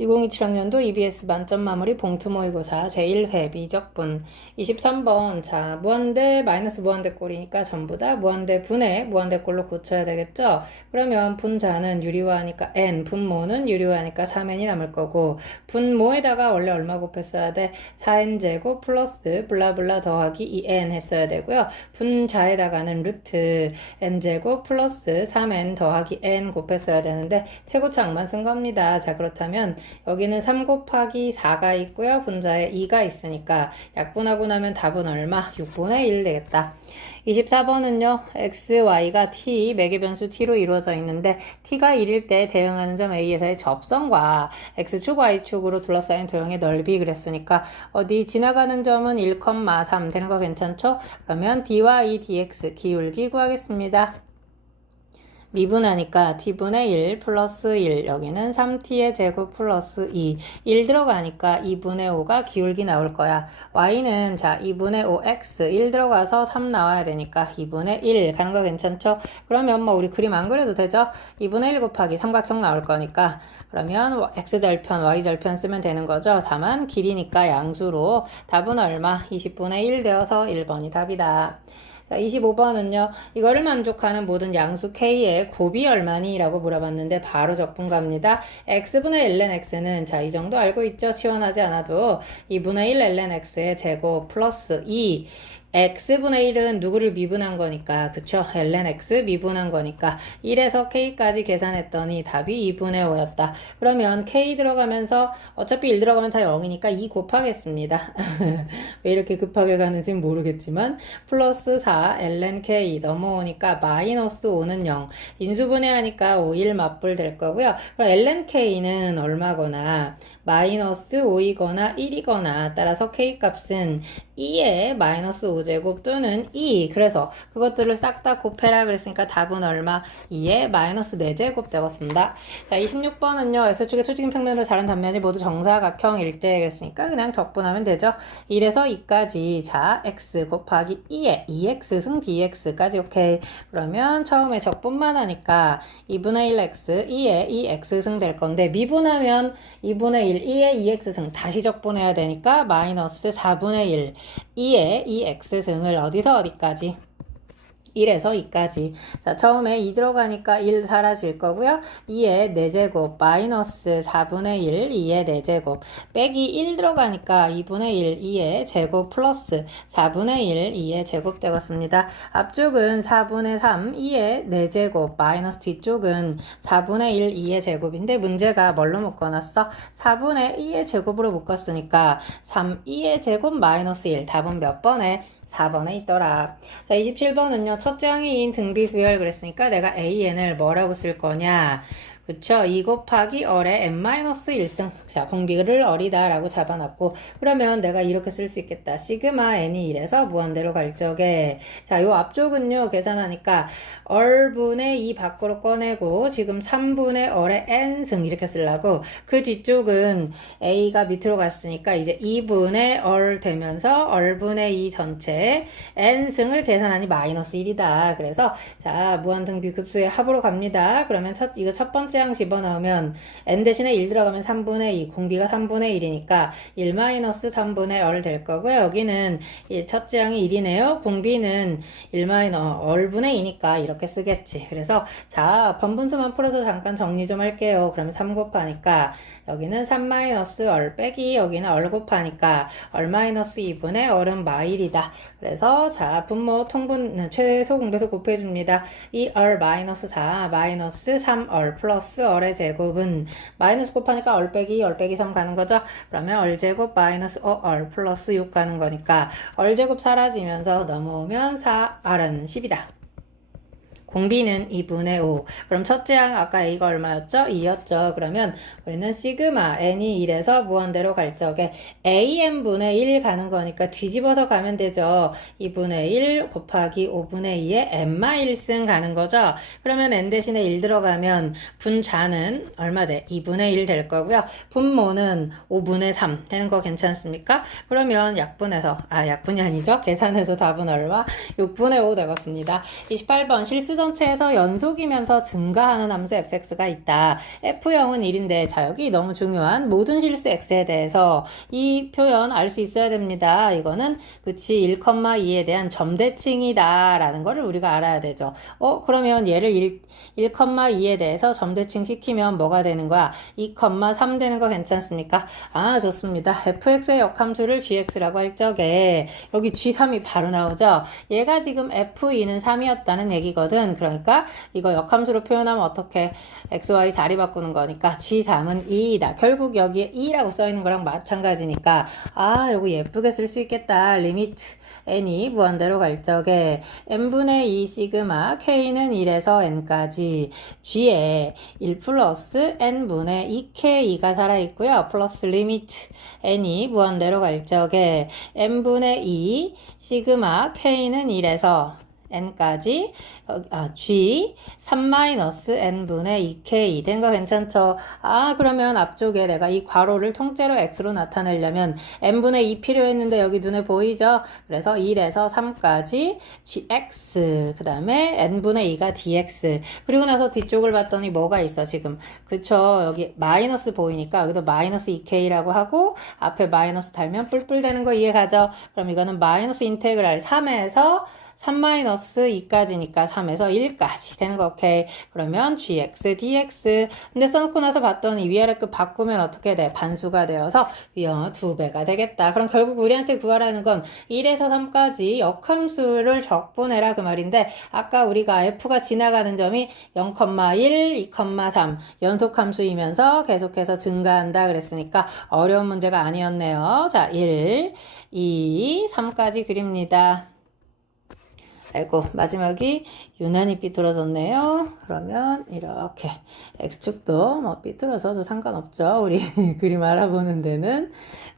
2027학년도 EBS 만점 마무리 봉투 모의고사 제1회 미적분 23번. 자, 무한대 마이너스 무한대 꼴이니까 전부 다 무한대 분의 무한대 꼴로 고쳐야 되겠죠. 그러면 분자는 유리화하니까 n, 분모는 유리화하니까 3n이 남을 거고, 분모에다가 원래 얼마 곱했어야 돼? 4n제곱 플러스 블라블라 더하기 2n 했어야 되고요. 분자에다가는 루트 n제곱 플러스 3n 더하기 n 곱했어야 되는데 최고차항만 쓴 겁니다. 자, 그렇다면 여기는 3 곱하기 4가 있고요. 분자에 2가 있으니까 약분하고 나면 답은 얼마? 6분의 1 되겠다. 24번은요. x, y가 t, 매개변수 t로 이루어져 있는데 t가 1일 때 대응하는 점 A에서의 접선과 x축, y축으로 둘러싸인 도형의 넓이 그랬으니까 어디 지나가는 점은 1,3 되는 거 괜찮죠? 그러면 d와 이 dx 기울기 구하겠습니다. 미분하니까 t분의 1 플러스 1, 여기는 3t의 제곱 플러스 2, 1 들어가니까 2분의 5가 기울기 나올 거야. y는 자 2분의 5x, 1 들어가서 3 나와야 되니까 2분의 1 가는 거 괜찮죠? 그러면 뭐 우리 그림 안 그려도 되죠? 2분의 1 곱하기 삼각형 나올 거니까 그러면 x절편, y절편 쓰면 되는 거죠. 다만 길이니까 양수로 답은 얼마? 20분의 1 되어서 1번이 답이다. 자, 25번은요. 이거를 만족하는 모든 양수 k의 곱이 얼마니? 라고 물어봤는데 바로 적분 갑니다. x분의 ln x는 자, 이 정도 알고 있죠? 시원하지 않아도 2분의 1 ln x의 제곱 플러스 2 x분의 1은 누구를 미분한 거니까, 그쵸? ln x 미분한 거니까 1에서 k까지 계산했더니 답이 2분의 5였다. 그러면 k 들어가면서 어차피 1 들어가면 다 0이니까 2 곱하겠습니다. 왜 이렇게 급하게 가는지는 모르겠지만 플러스 4 ln k 넘어오니까 마이너스 5는 0. 인수분해하니까 5, 1 맞불 될 거고요. 그럼 ln k는 얼마거나 마이너스 5이거나 1이거나 따라서 k값은 2의 마이너스 5제곱 또는 2. 그래서 그것들을 싹 다 곱해라 그랬으니까 답은 얼마? 2의 마이너스 4제곱 되겠습니다. 자, 26번은요. x축의 초직인 평면으로 자른 단면이 모두 정사각형일 때 그랬으니까 그냥 적분하면 되죠. 1에서 2까지 자 x 곱하기 2의 2x 승 dx까지 오케이. 그러면 처음에 적분만 하니까 2분의 1x 2의 2x 승 될 건데 미분하면 2분의 1 2의 2x승 다시 적분해야 되니까 마이너스 4분의 1 2의 2x승을 어디서 어디까지? 1에서 2까지. 자, 처음에 2 들어가니까 1 사라질 거고요. 2의 4제곱 마이너스 4분의 1 2의 4제곱 빼기 1 들어가니까 2분의 1 2의 제곱 플러스 4분의 1 2의 제곱 되겠습니다. 앞쪽은 4분의 3 2의 4제곱 마이너스 뒤쪽은 4분의 1 2의 제곱인데 문제가 뭘로 묶어놨어? 4분의 2의 제곱으로 묶었으니까 3 2의 제곱 마이너스 1 답은 몇 번에? 4번에 있더라. 자, 27번은요. 첫째 항이인 등비수열 그랬으니까 내가 AN을 뭐라고 쓸 거냐. 그쵸? 2 곱하기 얼의 n-1승. 자, 공비를 얼이다라고 잡아놨고, 그러면 내가 이렇게 쓸 수 있겠다. 시그마 n이 1에서 무한대로 갈 적에, 자, 요 앞쪽은요, 계산하니까 얼분의 2 밖으로 꺼내고, 지금 3분의 얼의 n승 이렇게 쓰려고, 그 뒤쪽은 a가 밑으로 갔으니까 이제 2분의 얼 되면서 얼분의 2 전체에 n승을 계산하니 마이너스 1이다. 그래서, 자, 무한등비 급수의 합으로 갑니다. 그러면 이거 첫 번째 항 집어넣으면 n 대신에 1 들어가면 3분의 2, 공비가 3분의 1이니까 1-3분의 얼 될 거고요. 여기는 첫째 항이 1이네요. 공비는 1-얼분의 2니까 이렇게 쓰겠지. 그래서 자, 번분수만 풀어서 잠깐 정리 좀 할게요. 그러면 3 곱하니까 여기는 3-얼 빼기 여기는 얼 곱하니까 얼-2분의 얼은 마일이다. 그래서 자, 분모 통분 최소 공배수 곱해줍니다. 이 얼 마이너스 4 마이너스 3얼 플러스 얼의 제곱은 마이너스 곱하니까 얼 빼기 3 가는 거죠. 그러면 얼 제곱 마이너스 5얼 플러스 6 가는 거니까 얼 제곱 사라지면서 넘어오면 4r은 10이다. 공비는 2분의 5. 그럼 첫째 항 아까 a가 얼마였죠? 2였죠. 그러면 우리는 시그마 n이 1에서 무한대로 갈 적에 an분의 1 가는 거니까 뒤집어서 가면 되죠. 2분의 1 곱하기 5분의 2에 n-1승 가는 거죠. 그러면 n 대신에 1 들어가면 분자는 얼마 돼? 2분의 1 될 거고요. 분모는 5분의 3 되는 거 괜찮습니까? 그러면 약분이 아니죠. 계산해서 답은 얼마? 6분의 5 되겠습니다. 28번 실수적 전체에서 연속이면서 증가하는 함수 fx가 있다. f형은 1인데 자 여기 너무 중요한 모든 실수 x에 대해서 이 표현 알 수 있어야 됩니다. 이거는 그치 1,2에 대한 점대칭이다 라는 거를 우리가 알아야 되죠. 그러면 얘를 1,2에 대해서 점대칭 시키면 뭐가 되는 거야? 2,3 되는 거 괜찮습니까? 아 좋습니다. fx의 역함수를 gx라고 할 적에 여기 g3이 바로 나오죠. 얘가 지금 f2는 3이었다는 얘기거든. 그러니까 이거 역함수로 표현하면 어떻게 x, y 자리 바꾸는 거니까 g3은 2이다. 결국 여기에 2라고 써있는 거랑 마찬가지니까 아 여기 예쁘게 쓸 수 있겠다. 리미트 n이 무한대로 갈 적에 n분의 2 시그마 k는 1에서 n까지 g에 1 플러스 n분의 2k가 살아있고요. 플러스 리미트 n이 무한대로 갈 적에 n분의 2 시그마 k는 1에서 n까지 g 3-n분의 2k 된 거 괜찮죠? 그러면 앞쪽에 내가 이 괄호를 통째로 x로 나타내려면 n분의 2 필요했는데 여기 눈에 보이죠? 그래서 1에서 3까지 gx 그 다음에 n분의 2가 dx 그리고 나서 뒤쪽을 봤더니 뭐가 있어 지금 그쵸? 여기 마이너스 보이니까 여기도 마이너스 2k라고 하고 앞에 마이너스 달면 뿔뿔 되는 거 이해가죠? 그럼 이거는 마이너스 인테그랄 3에서 3-2까지니까 3에서 1까지 되는 거 오케이. 그러면 gx dx 근데 써놓고 나서 봤더니 위아래 급 바꾸면 어떻게 돼? 반수가 되어서 2배가 되겠다. 그럼 결국 우리한테 구하라는 건 1에서 3까지 역함수를 적분해라 그 말인데 아까 우리가 f가 지나가는 점이 0,1, 2,3 연속함수이면서 계속해서 증가한다 그랬으니까 어려운 문제가 아니었네요. 자 1, 2, 3까지 그립니다. 아이고 마지막이 유난히 삐뚤어졌네요. 그러면 이렇게 X축도 뭐 삐뚤어져도 상관없죠. 우리 그림 알아보는 데는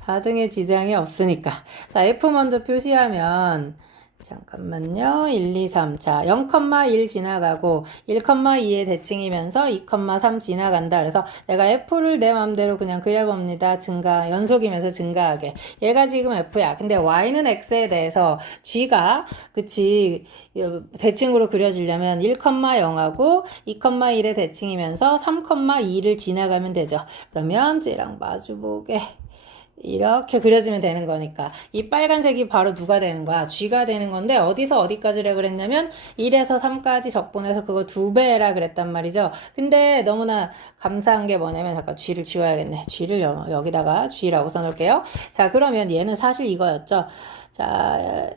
가등의 지장이 없으니까. 자 F 먼저 표시하면 잠깐만요. 1, 2, 3. 자, 0,1 지나가고 1,2의 대칭이면서 2,3 지나간다. 그래서 내가 F를 내 맘대로 그냥 그려봅니다. 연속이면서 증가하게. 얘가 지금 F야. 근데 Y는 X에 대해서 G가, 그치, 대칭으로 그려지려면 1,0하고 2,1의 대칭이면서 3,2를 지나가면 되죠. 그러면 G랑 마주보게. 이렇게 그려지면 되는 거니까 이 빨간색이 바로 누가 되는 거야? G가 되는 건데 어디서 어디까지라 그랬냐면 1에서 3까지 적분해서 그거 2배라 그랬단 말이죠. 근데 너무나 감사한 게 뭐냐면 잠깐 G를 지워야겠네. G를 여기다가 G라고 써놓을게요. 자 그러면 얘는 사실 이거였죠. 자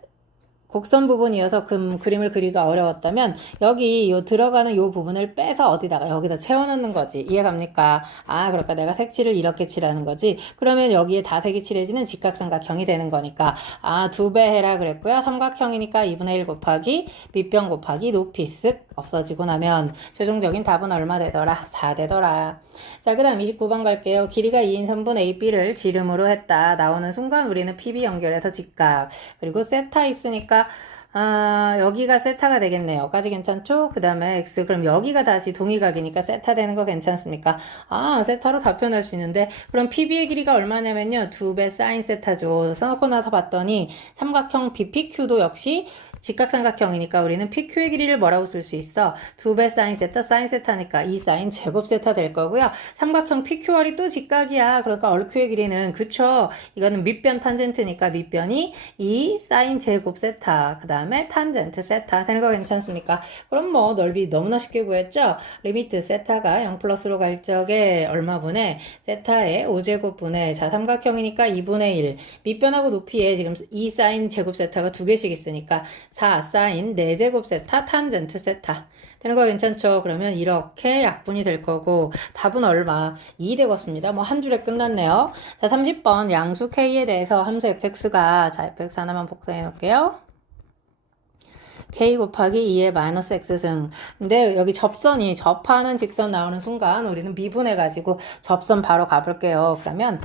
곡선 부분이어서 그림을 그리기가 어려웠다면 여기 들어가는 요 부분을 빼서 여기다 채워넣는 거지. 이해갑니까? 그러니까 내가 색칠을 이렇게 칠하는 거지. 그러면 여기에 다 색이 칠해지는 직각삼각형이 되는 거니까 2배 해라 그랬고요. 삼각형이니까 2분의 1 곱하기 밑변 곱하기 높이 쓱 없어지고 나면 최종적인 답은 얼마 되더라? 4 되더라. 자, 그 다음 29번 갈게요. 길이가 2인 선분 AB를 지름으로 했다. 나오는 순간 우리는 PB 연결해서 직각. 그리고 세타 있으니까 여기가 세타가 되겠네요. 여기까지 괜찮죠? 그 다음에 X. 그럼 여기가 다시 동의각이니까 세타 되는 거 괜찮습니까? 세타로 다 표현할 수 있는데, 그럼 PB의 길이가 얼마냐면요. 2배 사인 세타죠. 써놓고 나서 봤더니, 삼각형 BPQ도 역시 직각삼각형이니까 우리는 PQ의 길이를 뭐라고 쓸 수 있어? 2배 사인 세타니까 2 사인 제곱 세타 될 거고요. 삼각형 PQR이 또 직각이야. 그러니까 얼큐의 길이는, 그쵸? 이거는 밑변 탄젠트니까 밑변이 2 사인 제곱 세타. 그 다음에 탄젠트 세타 되는 거 괜찮습니까? 그럼 뭐 넓이 너무나 쉽게 구했죠? 리미트 세타가 0 플러스로 갈 적에 얼마분의 세타의 5제곱분의 자 삼각형이니까 2분의 1 밑변하고 높이에 지금 2 사인 제곱 세타가 두 개씩 있으니까 4 사인 4제곱 세타 탄젠트 세타 되는 거 괜찮죠? 그러면 이렇게 약분이 될 거고 답은 얼마? 2 되겠습니다. 뭐 한 줄에 끝났네요. 자 30번 양수 K에 대해서 함수 fx가 자 fx 하나만 복사해 놓을게요. k 곱하기 2의 마이너스 x승. 근데 여기 접선이 접하는 직선 나오는 순간 우리는 미분해가지고 접선 바로 가볼게요. 그러면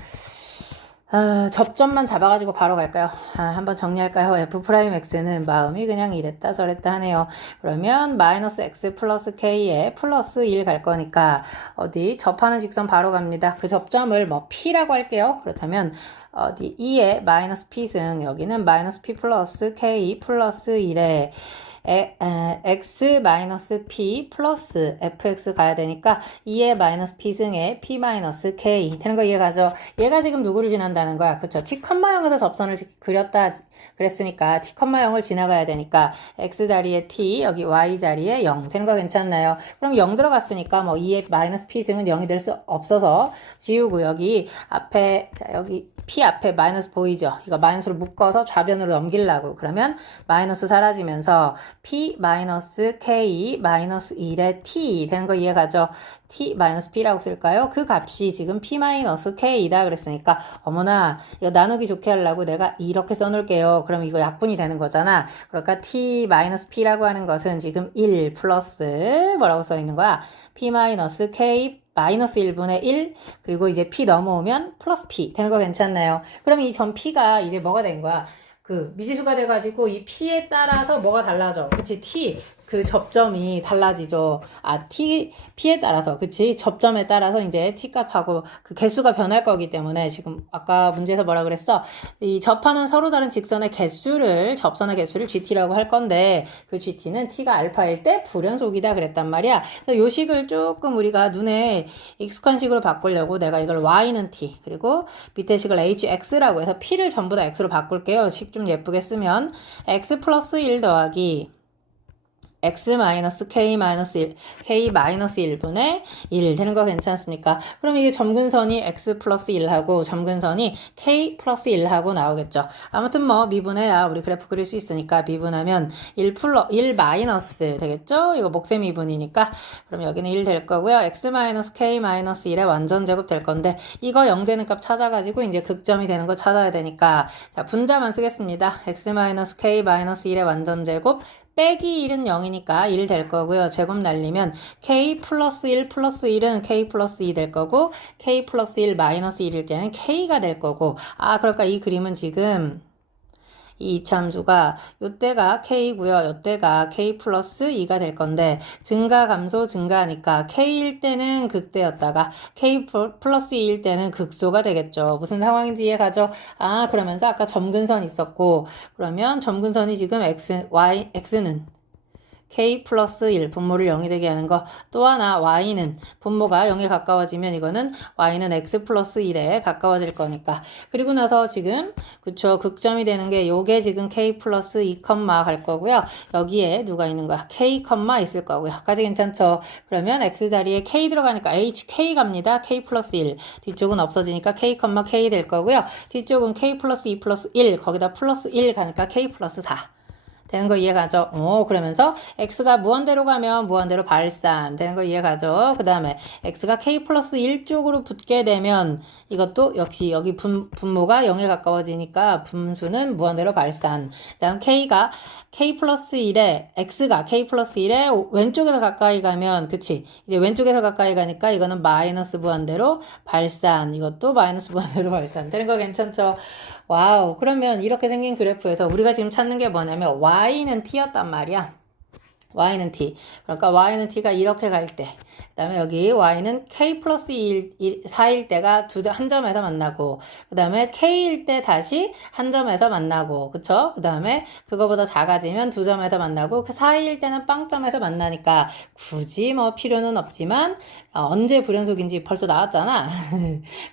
접점만 잡아가지고 바로 갈까요? 한번 정리할까요? f'x는 마음이 그냥 이랬다 저랬다 하네요. 그러면 마이너스 x 플러스 k에 플러스 1 갈 거니까 어디 접하는 직선 바로 갑니다. 그 접점을 뭐 p라고 할게요. 그렇다면 어디 2의 마이너스 p승 여기는 마이너스 p 플러스 k 플러스 1에 x 마이너스 p 플러스 fx 가야 되니까 2의 마이너스 p승에 p 마이너스 k 되는 거 이해가죠? 얘가 지금 누구를 지난다는 거야? 그쵸? t, 0에서 접선을 그렸다 그랬으니까 t, 0을 지나가야 되니까 x 자리에 t, 여기 y 자리에 0 되는 거 괜찮나요? 그럼 0 들어갔으니까 뭐 2의 마이너스 p승은 0이 될 수 없어서 지우고 여기 앞에 자 여기 p 앞에 마이너스 보이죠? 이거 마이너스를 묶어서 좌변으로 넘기려고 그러면 마이너스 사라지면서 p 마이너스 k 마이너스 1의 t 되는 거 이해가죠? t 마이너스 p라고 쓸까요? 그 값이 지금 p 마이너스 k이다 그랬으니까 어머나 이거 나누기 좋게 하려고 내가 이렇게 써놓을게요. 그럼 이거 약분이 되는 거잖아. 그러니까 t 마이너스 p라고 하는 것은 지금 1 플러스 뭐라고 써 있는 거야? p 마이너스 k 마이너스 1분의 1 그리고 이제 p 넘어오면 플러스 p 되는 거 괜찮나요? 그럼 이 점 p가 이제 뭐가 된 거야? 그 미지수가 돼가지고 이 p에 따라서 뭐가 달라져? 그치? t 그 접점이 달라지죠. p에 따라서 그치? 접점에 따라서 이제 t 값하고 그 개수가 변할 거기 때문에 지금 아까 문제에서 뭐라 그랬어? 이 접하는 서로 다른 직선의 개수를 접선의 개수를 gt라고 할 건데 그 gt는 t가 알파일 때 불연속이다 그랬단 말이야. 그래서 요 식을 조금 우리가 눈에 익숙한 식으로 바꾸려고 내가 이걸 y는 t 그리고 밑에 식을 hx라고 해서 p를 전부 다 x로 바꿀게요. 식 좀 예쁘게 쓰면 x 플러스 1 더하기 x 마이너스 k 마이너스 1, k 마이너스 1분의 1 되는 거 괜찮습니까? 그럼 이게 점근선이 x 플러스 1하고 점근선이 k 플러스 1하고 나오겠죠. 아무튼 뭐 미분해야 우리 그래프 그릴 수 있으니까 미분하면 1 마이너스 되겠죠? 이거 목세 미분이니까 그럼 여기는 1 될 거고요. x 마이너스 k 마이너스 1의 완전 제곱 될 건데 이거 0 되는 값 찾아가지고 이제 극점이 되는 거 찾아야 되니까 자 분자만 쓰겠습니다. x 마이너스 k 마이너스 1의 완전 제곱 빼기 1은 0이니까 1 될 거고요. 제곱 날리면 k 플러스 1 플러스 1은 k 플러스 2 될 거고 k 플러스 1 마이너스 1일 때는 k가 될 거고 그러니까 이 그림은 지금 이 이차함수가 요때가 k고요. 요때가 k 플러스 2가 될 건데 증가 감소 증가하니까 k일 때는 극대였다가 k 플러스 2일 때는 극소가 되겠죠. 무슨 상황인지 이해가죠? 그러면서 아까 점근선 있었고 그러면 점근선이 지금 x는 k 플러스 1 분모를 0이 되게 하는 거 또 하나 y는 분모가 0에 가까워지면 이거는 y는 x 플러스 1에 가까워질 거니까 그리고 나서 지금 그쵸 극점이 되는 게 요게 지금 k 플러스 2, 갈 거고요. 여기에 누가 있는 거야? k, 있을 거고요. 까지 괜찮죠? 그러면 x 자리에 k 들어가니까 hk 갑니다. k 플러스 1 뒤쪽은 없어지니까 k, k 될 거고요. 뒤쪽은 k 플러스 2 플러스 1 거기다 플러스 1 가니까 k 플러스 4 되는 거 이해가죠? 그러면서 x가 무한대로 가면 무한대로 발산 되는 거 이해가죠? 그 다음에 x가 k 플러스 1 쪽으로 붙게 되면 이것도 역시 여기 분모가 0에 가까워지니까 분수는 무한대로 발산. 다음 k가 k 플러스 1에 x가 k 플러스 1에 왼쪽에서 가까이 가면 그치? 이제 왼쪽에서 가까이 가니까 이거는 마이너스 무한대로 발산. 이것도 마이너스 무한대로 발산. 되는 거 괜찮죠? 와우. 그러면 이렇게 생긴 그래프에서 우리가 지금 찾는 게 뭐냐면 y는 t였단 말이야. y는 t. 그러니까 y는 t가 이렇게 갈 때. 그 다음에 여기 y는 k 플러스 4일 때가 한 점에서 만나고 그 다음에 k일 때 다시 한 점에서 만나고 그쵸? 그 다음에 그거보다 작아지면 두 점에서 만나고 그 사이일 때는 빵점에서 만나니까 굳이 뭐 필요는 없지만 언제 불연속인지 벌써 나왔잖아.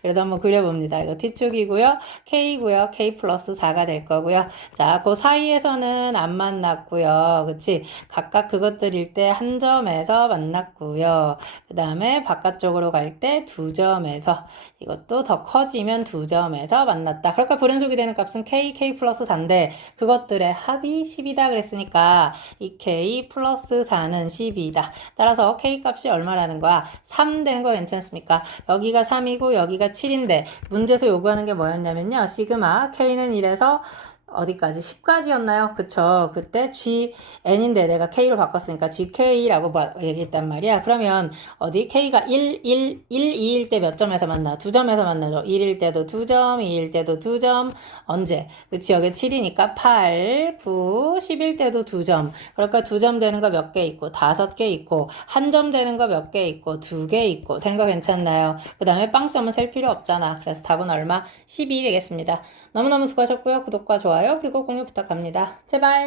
그래도 한번 그려봅니다. 이거 t축이고요. k고요. k 플러스 4가 될 거고요. 자, 그 사이에서는 안 만났고요. 그치? 각각 그것들일 때 한 점에서 만났고요. 그 다음에 바깥쪽으로 갈 때 두 점에서 이것도 더 커지면 두 점에서 만났다. 그러니까 불연속이 되는 값은 k 플러스 4인데 그것들의 합이 10이다 그랬으니까 이 k 플러스 4는 10이다. 따라서 k 값이 얼마라는 거야? 3 되는 거 괜찮습니까? 여기가 3이고 여기가 7인데 문제에서 요구하는 게 뭐였냐면요. 시그마 k는 1에서 어디까지? 10까지였나요? 그쵸. 그때 GN인데 내가 K로 바꿨으니까 GK라고 얘기했단 말이야. 그러면 어디? K가 2일 때 몇 점에서 만나? 두 점에서 만나죠. 1일 때도 2점, 2일 때도 2점. 언제? 그치. 여기 7이니까 8, 9, 10일 때도 2점. 그러니까 2점 되는 거 몇 개 있고, 5개 있고, 한 점 되는 거 몇 개 있고, 2개 있고, 되는 거 괜찮나요? 그 다음에 빵점은 셀 필요 없잖아. 그래서 답은 얼마? 12 되겠습니다. 너무너무 수고하셨고요. 구독과 좋아요 그리고 공유 부탁합니다. 제발.